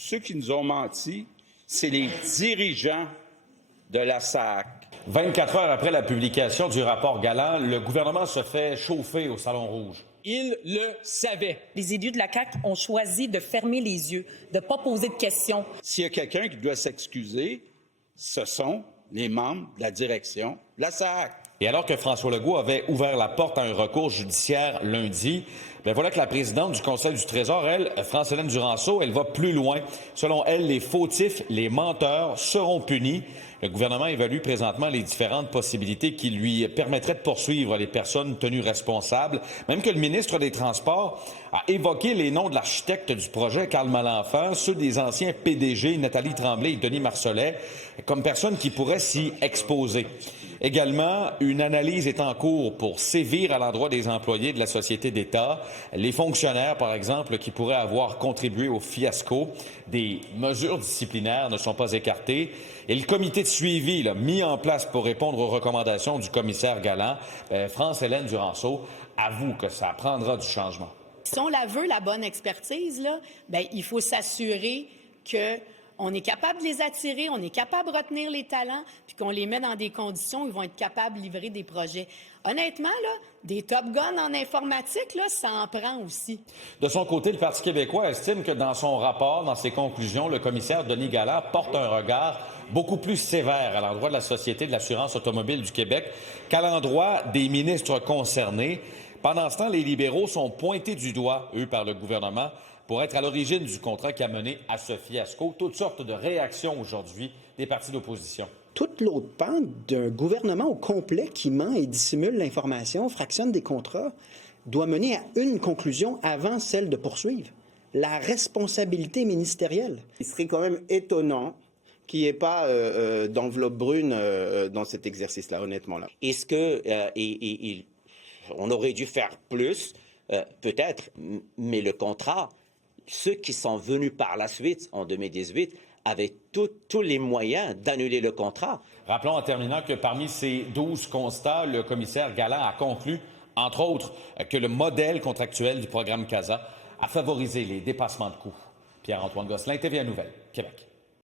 ceux qui nous ont menti, c'est les dirigeants de la SAAC. 24 heures après la publication du rapport Galland, le gouvernement se fait chauffer au Salon Rouge. Il le savait. Les élus de la CAQ ont choisi de fermer les yeux, de ne pas poser de questions. S'il y a quelqu'un qui doit s'excuser, ce sont les membres de la direction de la SAAC. Et alors que François Legault avait ouvert la porte à un recours judiciaire lundi, bien voilà que la présidente du Conseil du Trésor, elle, France-Hélène Duranceau, elle va plus loin. Selon elle, les fautifs, les menteurs seront punis. Le gouvernement évalue présentement les différentes possibilités qui lui permettraient de poursuivre les personnes tenues responsables. Même que le ministre des Transports a évoqué les noms de l'architecte du projet, Carl Malenfant, ceux des anciens PDG, Nathalie Tremblay et Denis Marcellet, comme personnes qui pourraient s'y exposer. Également, une analyse est en cours pour sévir à l'endroit des employés de la société d'État, les fonctionnaires, par exemple, qui pourraient avoir contribué au fiasco. Des mesures disciplinaires ne sont pas écartées. Et le comité de suivi mis en place pour répondre aux recommandations du commissaire Galland, France-Hélène Duranceau avoue que ça prendra du changement. Si on la veut, la bonne expertise, là, il faut s'assurer qu'on est capable de les attirer, on est capable de retenir les talents, puis qu'on les met dans des conditions où ils vont être capables de livrer des projets. Honnêtement, là, des Top Guns en informatique, là, ça en prend aussi. De son côté, le Parti québécois estime que dans son rapport, dans ses conclusions, le commissaire Denis Galland porte un regard beaucoup plus sévère à l'endroit de la Société de l'assurance automobile du Québec qu'à l'endroit des ministres concernés. Pendant ce temps, les libéraux sont pointés du doigt, eux, par le gouvernement, pour être à l'origine du contrat qui a mené à ce fiasco. Toutes sortes de réactions aujourd'hui des partis d'opposition. Toute l'autre pente d'un gouvernement au complet qui ment et dissimule l'information, fractionne des contrats, doit mener à une conclusion avant celle de poursuivre. La responsabilité ministérielle. Il serait quand même étonnant qu'il n'y ait pas d'enveloppe brune dans cet exercice-là, honnêtement. Là. Est-ce que on aurait dû faire plus? Peut-être, mais le contrat, ceux qui sont venus par la suite, en 2018, avaient tous les moyens d'annuler le contrat. Rappelons en terminant que parmi ces 12 constats, le commissaire Galland a conclu, entre autres, que le modèle contractuel du programme CASA a favorisé les dépassements de coûts. Pierre-Antoine Gosselin, TVA Nouvelles, Québec.